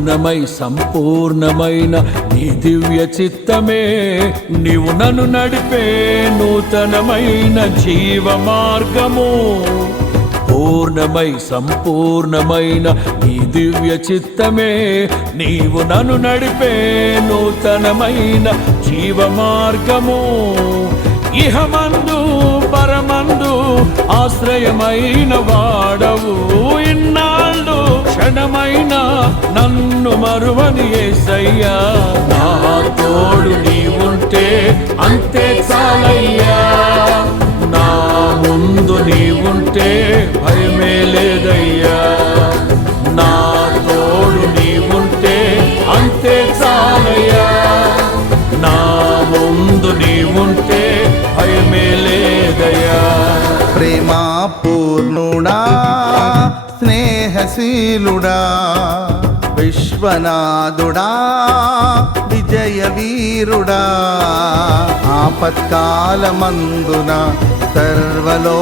పూర్ణమై సంపూర్ణమైన నీ దివ్య చిత్తమే నీవు నన్ను నడిపే నూతనమైన జీవ మార్గము. పూర్ణమై సంపూర్ణమైన నీ దివ్య చిత్తమే నీవు నన్ను నడిపే నూతనమైన జీవ మార్గము. ఇహమందు పరమందు ఆశ్రయమైన వాడవు, ఇన్నాళ్ళు క్షణమైన నన్ను మరువని యేసయ్యా. నా తోడు నీవుంటే అంతే చాలయ్యా, నా ముందు నీవుంటే భయమే లేదయ్యా. నా తోడు నీవుంటే అంతే చాలయ్యా, నా ముందు నీవుంటే భయమే లేదయ్యా. ప్రేమా పూర్ణుడా, స్నేహశీలుడా, విశ్వనాథుడా, విజయ వీరుడా, ఆపత్కాలమందున సర్వలో